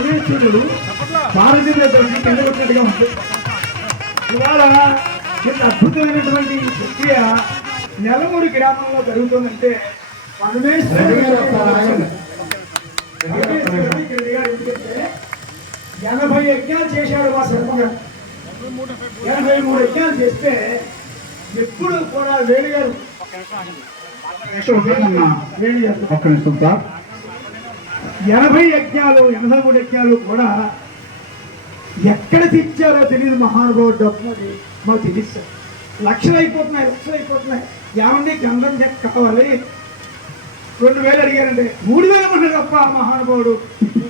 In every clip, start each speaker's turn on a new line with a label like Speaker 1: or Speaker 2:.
Speaker 1: పరమేశ్వరుడు భారతీయులతో కింద కొట్టినట్టుగా ఉంది. ఇవాళ ఇంత అద్భుతమైనటువంటి ప్రక్రియ నెలమూరు గ్రామంలో జరుగుతుందంటే ఎనభై యజ్ఞాలు చేశాడు మా శర్మ గారు. ఎనభై మూడు యజ్ఞాలు చేస్తే ఎప్పుడు కూడా వేణు గారు వేణు గారు
Speaker 2: ఒక్క నిమిషం సార్.
Speaker 1: ఎనభై యజ్ఞాలు ఎనభై మూడు యజ్ఞాలు కూడా ఎక్కడ తెచ్చారో తెలియదు మహానుభావుడు డబ్బు మాకు తెలియదు లక్షలు అయిపోతున్నాయి లక్షలు అయిపోతున్నాయి. ఏమండి గంధం చెక్క కావాలి? రెండు వేలు అడిగారంటే మూడు వేలు అన్నారు తప్ప మహానుభావుడు.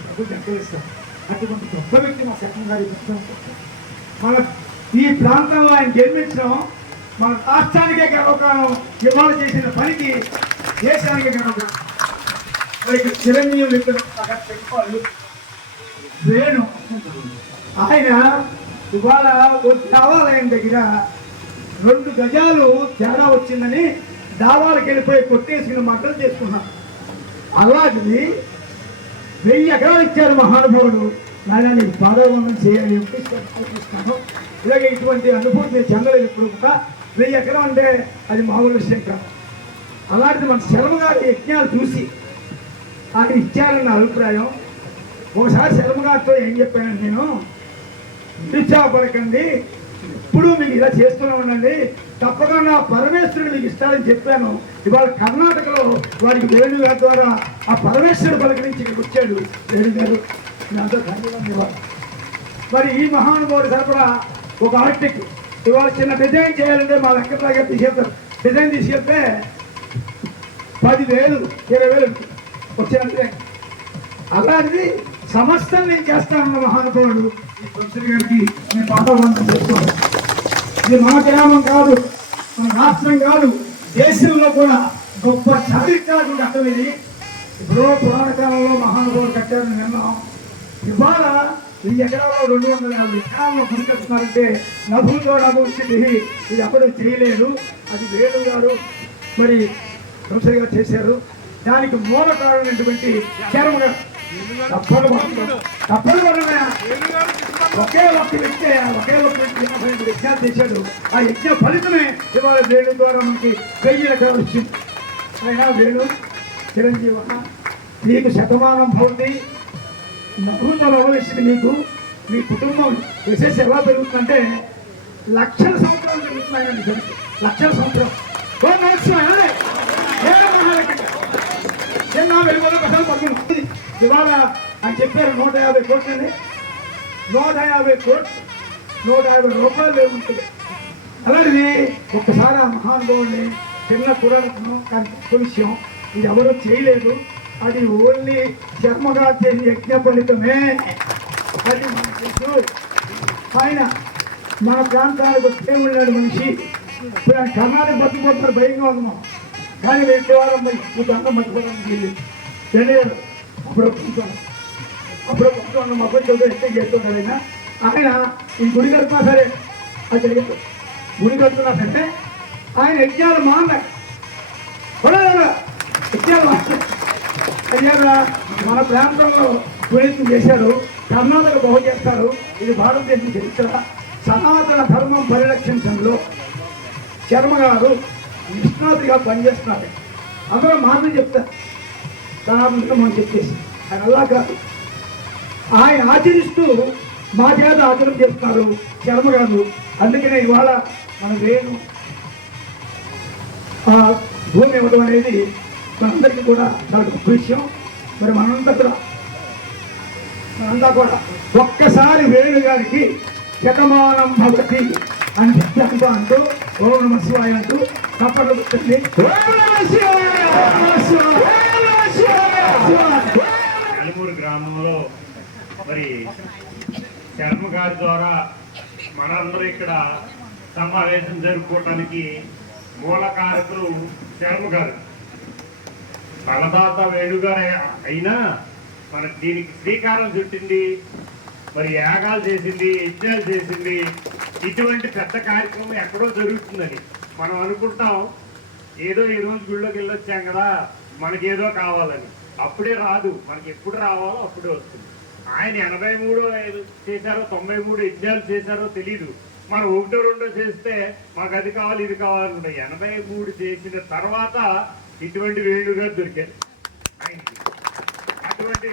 Speaker 1: డబ్బులు చెక్కలేస్తారు అటువంటి గొప్ప వ్యక్తి మా సెకండ్ గారి మన ఈ ప్రాంతంలో ఆయన జన్మించడం మన రాష్ట్రానికే గర్వకాలం ఇవాళ చేసిన పనికి దేశానికే గర్వకాలం మరి ఇక్కడ ఇక్కడ అక్కడ చెప్పాలి వేణు ఆయన ఇవాళ ఒక దేవాలయం దగ్గర రెండు గజాలు తేడా వచ్చిందని దావాలకు వెళ్ళిపోయి కొట్టేసుకుని మంటలు చేసుకున్నాం అలాంటిది వెయ్యి ఎకరాలు ఇచ్చారు మహానుభావుడు. నాయన నీకు పాదవందనం చేయాలి చూపిస్తాను ఇలాగే ఇటువంటి అనుభూతి నేను చెందలేదు ఇప్పుడు కూడా. వెయ్యి ఎకరం అంటే అది మామూలు విషయం కాదు. అలాంటిది మన శర్మ గారి యజ్ఞాలు చూసి అని ఇచ్చారని నా అభిప్రాయం. ఒకసారి శర్మగారితో ఏం చెప్పానంటే నేను నిరుత్సాహపడకండి. ఎప్పుడూ మీకు ఇలా చేస్తూనే ఉండండి. తప్పకుండా పరమేశ్వరుడు మీకు ఇస్తారని చెప్పాను. ఇవాళ కర్ణాటకలో వారికి వేణు గారి ద్వారా ఆ పరమేశ్వరుడు పలకరించి ఇక్కడికి వచ్చాడు వేణు గారు. నాతో ధన్యవాదాలు. మరి ఈ మహానుభావుడు సరఫరా ఒక ఆర్టిక్. ఇవాళ చిన్న డిజైన్ చేయాలంటే మా వెంకటరావు తీసుకెళ్తారు డిజైన్ తీసుకెళ్తే పదివేలు ఇరవై వేలు వచ్చారంటే అలాంటిది సమస్తం నేను చేస్తానన్న మహానుభావుడు ఈ ప్రొఫెసర్ గారికి నేను పాఠవంతం చేస్తున్నాను ఇది మన గ్రామం కాదు మన రాష్ట్రం కాదు దేశంలో కూడా గొప్ప చరిత్రకు కట్టం ఇది ఇప్పుడు పురాణ కాలంలో మహానుభావులు కట్టారని విన్నాం. ఇవాళ ఈ ఎకరాల్లో రెండు వందల యాభై ఎకరాల్లో గురి నభులు నభూతో నభూస్థితి ఇది అప్పుడు చేయలేదు. అది వేణు గారు మరి ప్రొఫెసర్ గారు చేశారు. దానికి మూల కారణమైనటువంటి చరమ ఒకే ఒక్క వ్యక్తి ఒకే ఒక్క వ్యక్తి యాభై ఐదు యజ్ఞాలు చేశాడు. ఆ యజ్ఞ ఫలితమే ఇవాళ వేణు ద్వారా మనకి వెయ్యి ఎకరాలు వచ్చింది. అయినా వేణు చిరంజీవ నీకు శతమానం భవతి. నభూతలు అవలసింది మీకు. మీ కుటుంబం విశేష ఎలా పెరుగుతుందంటే లక్షల సంవత్సరాలు పెరుగుతున్నాయండి లక్షల సంవత్సరం ఓ నరసింహ ఏ మహాలక్ష్మి చిన్న ఇవాళ ఆయన చెప్పారు నూట యాభై కోట్లు అండి నూట యాభై కోట్లు నూట యాభై రూపాయలు లేవు ఉంటుంది అలాంటిది ఒక్కసారి ఆ మహానుభావుని చిన్న పురాణం కానీ గొప్ప విషయం ఇది ఎవరూ చేయలేదు. అది ఓన్లీ శర్మగా చేసిన యజ్ఞ ఫలితమే. అది మనకు తెలుసు ఆయన మన ప్రాంతానికి వస్తే ఉన్నాడు మనిషి. ఇప్పుడు ఆయన కర్ణాటక బతుకుపోతున్నారు భయంగా ఉన్నాం కానీ వెళ్తే వారం పోయి నువ్వు తెలియదు. అప్పుడు ఒప్పుకుంటాను అప్పుడు ఒప్పుకుంటాను మా అబ్బాయి చదువు ఎస్తే ఆయన. ఈ గుడి కడుతున్నా సరే అది జరిగింది గుడి కడుతున్నా సరే ఆయన యజ్ఞాలు మాన్నాడు యజ్ఞాలు మాన్నాడు అయ్యారా మన ప్రాంతంలో ప్రయత్నం చేశారు. కర్ణాటక బహు చేస్తారు. ఇది భారతదేశం చరిత్ర. సనాతన ధర్మం పరిరక్షించడంలో శర్మ గారు నిష్ణాతిగా పనిచేస్తున్నాడు అందరూ మాటలు చెప్తారు. తన మనం చెప్పేసి. ఆయన అలా కాదు ఆయన ఆచరిస్తూ మా చేత ఆచరణ చేస్తున్నారు శర్మ గారు అందుకనే ఇవాళ మన వేణు ఆ భూమి ఇవ్వడం అనేది మనందరికీ కూడా చాలా గొప్ప విషయం. మరి మనంతా కూడా మనంతా కూడా ఒక్కసారి వేణు గారికి శతమానం భవతి అని చెప్పి అంటూ అంటూ ఓం నమ శివాయ అంటూ తప్పట్లు పెట్టండి ఓం
Speaker 3: గ్రామంలో మరి శర్మ గారి ద్వారా మనందరూ ఇక్కడ సమావేశం జరుపుకోవటానికి మూల కారకులు శర్మ గారు. తలదాత వేణుగారు అయినా మన దీనికి శ్రీకారం చుట్టింది మరి యాగాలు చేసింది యజ్ఞాలు చేసింది. ఇటువంటి పెద్ద కార్యక్రమం ఎక్కడో జరుగుతుందని మనం అనుకుంటాం. ఏదో ఈ రోజు గుళ్ళోకి వెళ్ళొచ్చాం కదా మనకి ఏదో కావాలని. అప్పుడే రాదు. మనకి ఎప్పుడు రావాలో అప్పుడే వస్తుంది. ఆయన ఎనభై మూడు చేశారో తొంభై మూడు యజ్ఞాలు చేశారో తెలీదు. మనం ఒకటో రెండో చేస్తే మాకు అది కావాలి ఇది కావాలనుకుంటా ఎనభై మూడు చేసిన తర్వాత ఇటువంటి వేణుగా దొరికారు. అటువంటి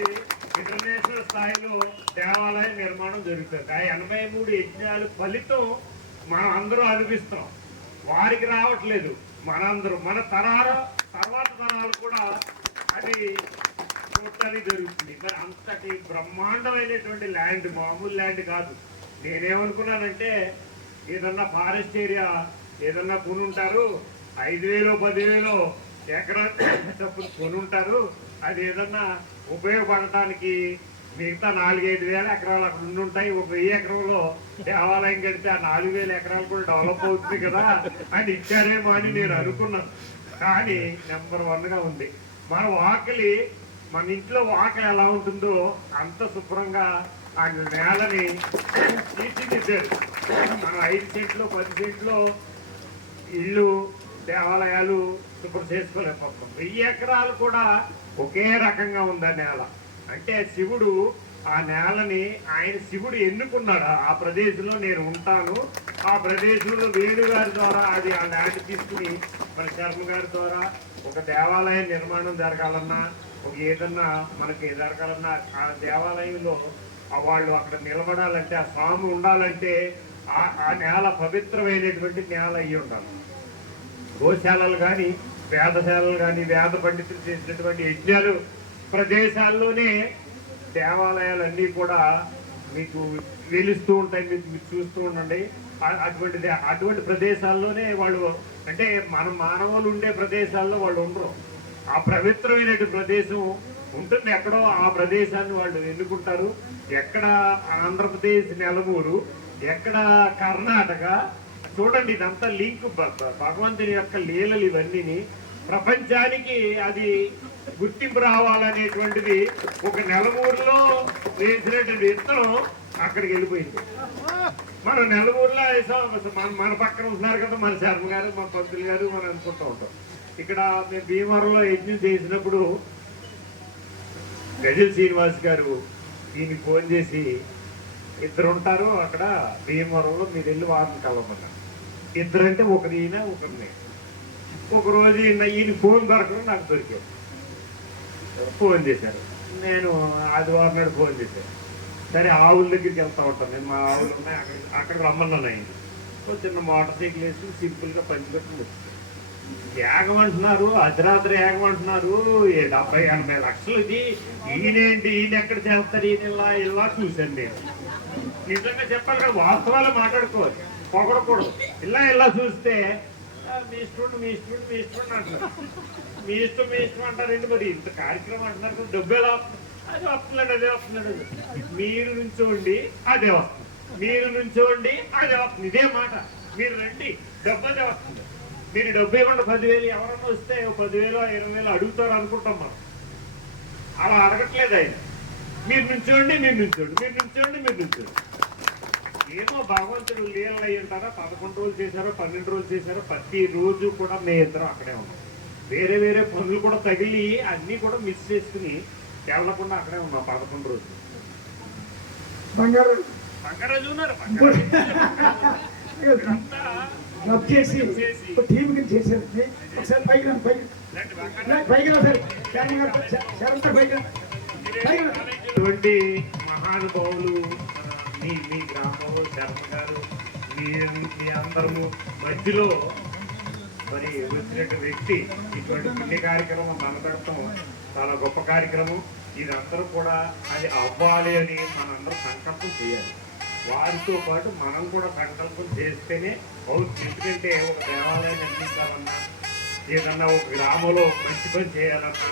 Speaker 3: ఇంటర్నేషనల్ స్థాయిలో దేవాలయం నిర్మాణం జరుగుతుంది. ఆ ఎనభై మూడు యజ్ఞాలు ఫలితం మనం అందరూ అనిపిస్తాం వారికి రావట్లేదు. మనందరూ మన తరాల తర్వాత తరాలు కూడా అది చూడటానికి జరుగుతుంది. మరి అంతటి బ్రహ్మాండమైనటువంటి ల్యాండ్ మామూలు ల్యాండ్ కాదు. నేనేమనుకున్నానంటే ఏదన్నా ఫారెస్ట్ ఏరియా ఏదన్నా కొనుంటారు ఐదు వేలు పదివేలు ఎకరా చప్పులు కొని ఉంటారు అది ఏదన్నా ఉపయోగపడటానికి మిగతా నాలుగైదు వేల ఎకరాలు అక్కడ ఉండి ఉంటాయి. ఒక వెయ్యి ఎకరంలో దేవాలయం కడితే ఆ నాలుగు వేల ఎకరాలు కూడా డెవలప్ అవుతుంది కదా అని ఇచ్చారేమో అని నేను అనుకున్నాను. కానీ నెంబర్ వన్గా ఉంది. మన వాకిలి మన ఇంట్లో వాక ఎలా ఉంటుందో అంత శుభ్రంగా ఆ నేలని తీర్చిదిద్దారు. మనం ఐదు సెంట్లు పది సెంట్లు ఇల్లు దేవాలయాలు శుభ్రం చేసుకోలేకపోతాం వెయ్యి ఎకరాలు కూడా ఒకే రకంగా ఉంది ఆ నేల? అంటే శివుడు ఆ నేలని ఆయన శివుడు ఎన్నుకున్నాడు? ఆ ప్రదేశంలో నేను ఉంటాను. ఆ ప్రదేశంలో వేణుగారి ద్వారా అది ఆ ల్యాండ్ తీసుకుని మన శర్మ గారి ద్వారా ఒక దేవాలయ నిర్మాణం జరగాలన్నా ఒక ఏదన్నా మనకి జరగాలన్నా ఆ దేవాలయంలో వాళ్ళు అక్కడ నిలబడాలంటే ఆ స్వామి ఉండాలంటే ఆ ఆ నేల పవిత్రమైనటువంటి నేల అయ్యి ఉండాలి. గోశాలలు కానీ వేదశాలలు కానీ వేద పండితులు చేసినటువంటి యజ్ఞాలు ప్రదేశాల్లోనే దేవాలయాలన్నీ కూడా మీకు వెలుస్తూ ఉంటాయి మీకు మీరు చూస్తూ ఉండండి. అటువంటి దే- అటువంటి ప్రదేశాల్లోనే వాళ్ళు అంటే మన మానవులు ఉండే ప్రదేశాల్లో వాళ్ళు ఉండరు. ఆ పవిత్రమైనటువంటి ప్రదేశం ఉంటుంది ఎక్కడో ఆ ప్రదేశాన్ని వాళ్ళు ఎన్నుకుంటారు. ఎక్కడ ఆంధ్రప్రదేశ్ నెలమూరు ఎక్కడ కర్ణాటక చూడండి ఇదంతా లింక్ భగవంతుని యొక్క లీలలు ఇవన్నీ ప్రపంచానికి అది గుర్తింపు రావాలనేటువంటిది ఒక నెలమూరులో వేసినటువంటి విత్తనం అక్కడికి వెళ్ళిపోయింది. మన నెలమూరులో వేసాం మన మన పక్కన ఉంటున్నారు కదా మన శర్మ గారు మన పంతులు గారు మనం అనుకుంటూ ఉంటాం. ఇక్కడ మేము భీమవరంలో యజ్ఞం చేసినప్పుడు గజల్ శ్రీనివాస్ గారు దీన్ని ఫోన్ చేసి ఇద్దరు ఉంటారు అక్కడ భీమవరంలో మీరు వెళ్ళి వారిని కలవమన్నారు. ఇద్దరంటే ఒకరి ఈయన ఒకరిని ఒక రోజు ఈయన ఈయన ఫోన్ దొరకడం నాకు దొరికాడు. ఫోన్ చేశారు నేను ఆదివారం నాడు ఫోన్ చేశాను. సరే ఆవుల దగ్గరికి వెళ్తా ఉంటాను. నేను మా ఆవులు ఉన్నాయి అక్కడ అక్కడికి రమ్మన్నాను ఆయన. చిన్న మోటార్ సైకిల్ వేసి సింపుల్గా పంచిపెట్టుకుని వచ్చాను. ఏగమంటున్నారు అర్ధరాత్రి ఏగమంటున్నారు డెబ్బై ఎనభై లక్షలు ఇది. ఈయనేంటి ఈయన ఎక్కడ చేస్తారు ఈయన ఇలా ఇలా చూశాను నేను. నిజంగా చెప్పాలి కదా వాస్తవాలు మాట్లాడుకోవాలి. పొగడకూడదు. ఇలా ఇలా చూస్తే మీ ఇష్టం మీ ఇష్టం మీ ఇష్టం అంటారు. మీ ఇష్టం మీ ఇష్టం అంటారండి మరి? ఇంత కార్యక్రమం అంటున్నారు కదా, డబ్బు ఎలా అది వస్తున్నాడు అదే వస్తున్నాడు. మీరు నుంచోండి అదే వస్తుంది. మీరు నుంచోండి అదే వస్తుంది. ఇదే మాట. మీరు రండి డబ్బు అదే వస్తుంది. మీరు డబ్బు ఇవ్వండి పదివేలు. ఎవరన్నా వస్తే పదివేలు ఇరవై వేలు అడుగుతారు అనుకుంటాం మనం. అలా అడగట్లేదు ఆయన. మీరు నుంచోండి మీరు నుంచోండి. మీరు నుంచోండి మీరు నుంచోండి. ఏమో భగవంతుడు లీలలు అయ్యి ఉంటారా పదకొండు రోజులు చేశారో? పన్నెండు రోజులు చేశారో? ప్రతి రోజు కూడా మేము ఇద్దరం అక్కడే ఉన్నాం. వేరే వేరే పనులు కూడా తగిలి అన్నీ కూడా మిస్ చేసుకుని వెళ్ళకుండా అక్కడే ఉన్నాం పదకొండు రోజులు.
Speaker 1: బంగారు
Speaker 3: పక్కరోజు ఉన్నారు.
Speaker 1: చేసి టీం చేశారు. ఒకసారి పైకి పైకి పైకి పైకి. పైకి
Speaker 3: మహానుభావులు మీ మీ గ్రామంలో శర్మ గారు మీ మీ అందరము మధ్యలో మరి వచ్చినట్టు వ్యక్తి ఇటువంటి పుణ్య కార్యక్రమం నడపడటం చాలా గొప్ప కార్యక్రమం. ఇది అందరూ కూడా అది అవ్వాలి అని మనందరం సంకల్పం చేయాలి. వారితో పాటు మనం కూడా సంకల్పం చేస్తేనే అవుతుంది ఎందుకంటే ఒక దేవాలయం నిర్మించాలన్నా ఏదన్నా ఒక గ్రామంలో మంచి పని చేయాలన్నా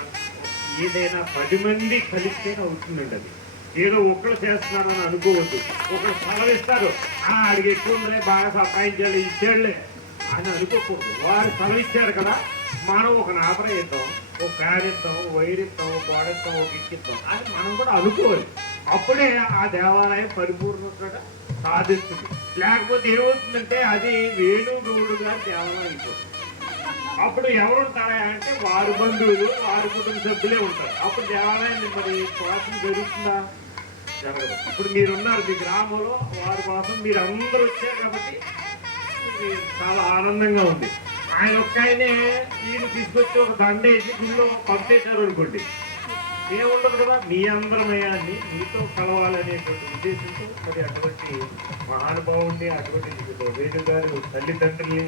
Speaker 3: ఏదైనా పది మంది కలిస్తేనే అవుతుందండి అది. ఏదో ఒక్కరు చేస్తున్నారని అనుకోవద్దు. ఒకరు సెలవిస్తారు. "ఆ, ఆడికి ఎక్కువ ఉందిలే బాగా సంపాదించాలి ఇచ్చాడులే అని అనుకోకూడదు. వారు సెలవిచ్చారు ఇచ్చారు కదా మనం ఒక నాపర ఇద్దాం ఒక ఫ్యాన్ ఇద్దాం ఒక వైర్ ఇద్దాం ఒక గోడ ఇద్దాం ఒక అని మనం కూడా అనుకోవాలి. అప్పుడే ఆ దేవాలయం పరిపూర్ణత సాధిస్తుంది. లేకపోతే ఏమవుతుందంటే అది వేణుగౌడు గారి దేవాలయం అయిపోతుంది. అప్పుడు ఎవరు ఉంటారా అంటే వారి బంధువులు వారి కుటుంబ సభ్యులే ఉంటారు. అప్పుడు దేవాలయం మరి కోసం జరుగుతుందా? జరగదు. ఇప్పుడు మీరున్నారు మీ గ్రామంలో వారి కోసం మీరు అందరూ వచ్చారు కాబట్టి చాలా ఆనందంగా ఉంది. ఆయన ఒక్క ఆయనే మీరు తీసుకొచ్చి ఒక దండ వేసి గుళ్ళో పంపేశారు అనుకోండి. ఏముండదు కదా మీ అందరమయాన్ని మీతో కలవాలనేటువంటి ఉద్దేశంతో మరి అటువంటి మహానుభావుని అటువంటి వేణు గారు తల్లిదండ్రుల్ని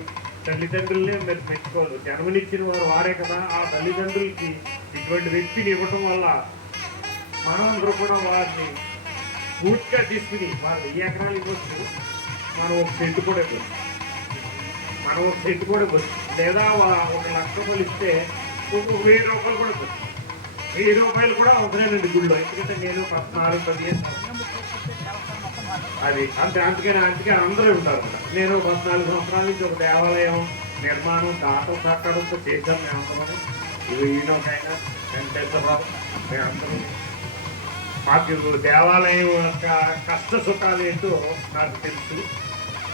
Speaker 3: తల్లిదండ్రులనే మీరు మెచ్చుకోవాలి జన్మనిచ్చిన వారు వారే కదా ఆ తల్లిదండ్రులకి ఇటువంటి వ్యక్తిని ఇవ్వటం వల్ల మనందరూ కూడా వారిని పూర్తిగా తీసుకుని వారు వెయ్యి ఎకరాలు ఇవ్వచ్చు. మనం ఒక సెంటు కూడా ఇవ్వచ్చు. మనం ఒక సెంటు కూడా ఇవ్వచ్చు. లేదా ఒక లక్ష రూపాయలు ఇస్తే ఒక వెయ్యి రూపాయలు కూడా ఇవ్వచ్చు. వెయ్యి రూపాయలు కూడా అవసరమేనండి గుళ్ళో. ఎందుకంటే నేను పద్నాలుగు పదిహేను అది అంతే అందుకని అందుకే అందరూ ఉంటారు నేను పద్నాలుగు సంవత్సరాల నుంచి ఒక దేవాలయం నిర్మాణం దాటం కట్టడంతో చేశాం అందరం ఇవి ఈయన ఒక ఆయన వెంకటేశ్వరరావు అందరం మాకు దేవాలయం యొక్క కష్ట సుఖాలు ఏంటో నాకు తెలుసు.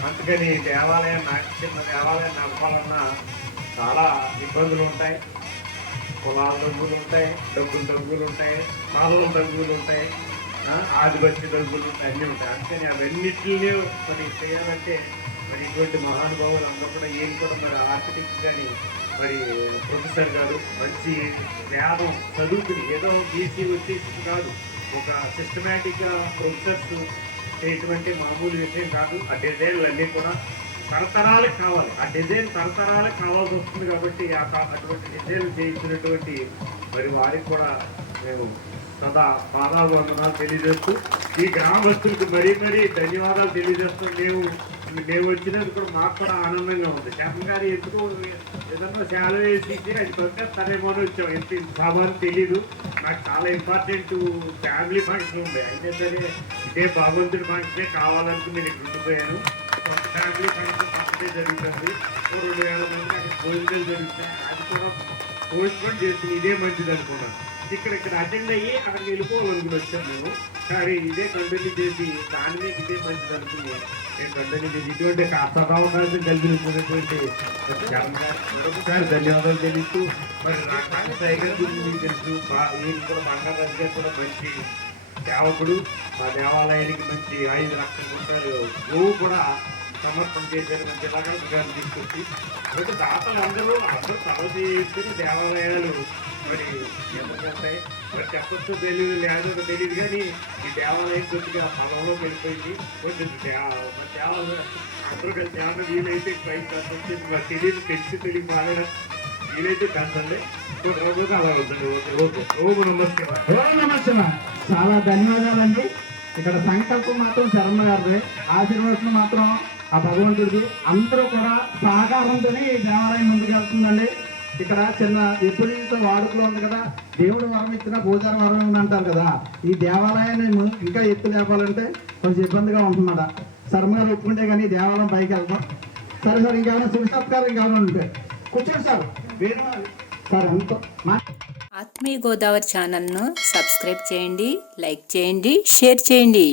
Speaker 3: అందుకని దేవాలయం నాకు చిన్న దేవాలయం నడపాలన్నా చాలా ఇబ్బందులు ఉంటాయి. కులాల రంగులు ఉంటాయి డబ్బులు రంగులు ఉంటాయి పాలలు దగ్గులు ఉంటాయి ఆదిపత్య ఆదివాసీ ఉంటాయి అన్నీ ఉంటాయి. అందుకని అవన్నిటిని మరి చేయాలంటే మరి ఇటువంటి మహానుభావులు అందరూ కూడా ఏం కూడా మరి ఆర్కిటెక్ట్ కానీ మరి ప్రొఫెసర్ గారు మంచి వేదం చదువుకుని ఏదో బీసీ వచ్చేసి కాదు. ఒక సిస్టమేటిక్గా ప్రొఫెసర్స్ చేయటువంటి మామూలు విషయం కాదు. ఆ డిజైన్లు అన్నీ కూడా తరతరాలకు కావాలి. ఆ డిజైన్ తరతరాలకు కావాల్సి వస్తుంది కాబట్టి అటువంటి డిజైన్లు చేయించినటువంటి మరి వారికి కూడా మేము సదా పాదాభివందనాలు తెలియజేస్తూ ఈ గ్రామస్తులకు మరీ మరీ ధన్యవాదాలు తెలియజేస్తూ మేము మేము వచ్చినందుకు కూడా మాకు కూడా ఆనందంగా ఉంది. చెప్పం గారు ఎందుకు ఏదన్నా సేవ వేసి అది పంపేస్తారేమో తనేమో వచ్చాం. ఎంత సామాన్ తెలీదు. నాకు చాలా ఇంపార్టెంట్ ఫ్యామిలీ ఫంక్షన్ ఉంది. అయితే సరే ఇదే భగవంతుడి ఫంక్షనే కావాలనుకుని నేను ఉండిపోయాను. ఒక ఫ్యామిలీ ఫంక్షన్ పక్కనే జరుగుతుంది. రెండు వేల మంది అక్కడ భోజనాలు జరుగుతాయి అది కూడా పోస్ట్ పోన్ చేసి ఇదే మంచిది అనుకున్నాను. ఇక్కడ ఇక్కడ అటెండ్ అయ్యి అక్కడికి వెళ్ళిపోవాలనుకుని వచ్చాను మేము. కానీ ఇదే కంటిన్యూ చేసి దాని మీద ఇదే మంచిది అనుకుని నేను కంటిన్యూ చేసి ఇటువంటి సదావకాశం కల్పించినటువంటి జగన్ గారు మరొకసారి ధన్యవాదాలు తెలుస్తూ మరి రాకాశ టైగర్ గురించి మీకు తెలుసు బా- కూడా బంగారాజు గారు కూడా మంచి సేవకుడు. మా దేవాలయానికి మంచి ఐదు లక్షల రూపాయలు నువ్వు కూడా సమర్పణ చేశారు మంచి ఇలాగా గారు తీసుకొచ్చి. కాబట్టి దాతలు అందరూ అందరూ తల చేసుకుని దేవాలయాలు మరి ఎందుకంటాయి మరి చెప్పచ్చు తెలియదు లేదు తెలియదు కానీ ఈ దేవాలయం కొద్దిగా పొలంలో వెళ్ళిపోయింది. కొంచెం దేవాలయం అందరూ కలిసి ఏమన్నా వీలైతే పైకి కట్టొచ్చింది మరి తెలియదు తెలిసి తెలియదు బాగా వీలైతే కట్టండి అలా వద్దండి ఓకే ఓకే ఓం నమస్కారం
Speaker 1: ఓం నమః చాలా ధన్యవాదాలండి. ఇక్కడ సంకల్పం మాత్రం శర్మ గారిది. ఆశీర్వాదం మాత్రం ఆ భగవంతుడిది. అందరూ కూడా సహకారంతోనే ఈ దేవాలయం ముందుకు వెళ్తుందండి. ఇక్కడ చిన్న ఎప్పుడు ఇంత వాడుకలో ఉంది కదా. దేవుడు వరం ఇచ్చిన పూజారి వరం ఉంది అంటారు కదా. ఈ దేవాలయాన్ని ఇంకా ఎత్తు లేపాలంటే కొంచెం ఇబ్బందిగా ఉంటుందట. శర్మగారు ఒప్పుకుంటే కానీ దేవాలయం పైకి వెళ్తాం సరే సార్ ఇంకేమైనా శుభ సత్కారం ఇంకేమైనా ఉంటే. కూర్చోండి సార్. వేరే సార్ అంత మా
Speaker 2: ఆత్మీయ గోదావరి ఛానల్ను సబ్స్క్రైబ్ చేయండి లైక్ చేయండి షేర్ చేయండి.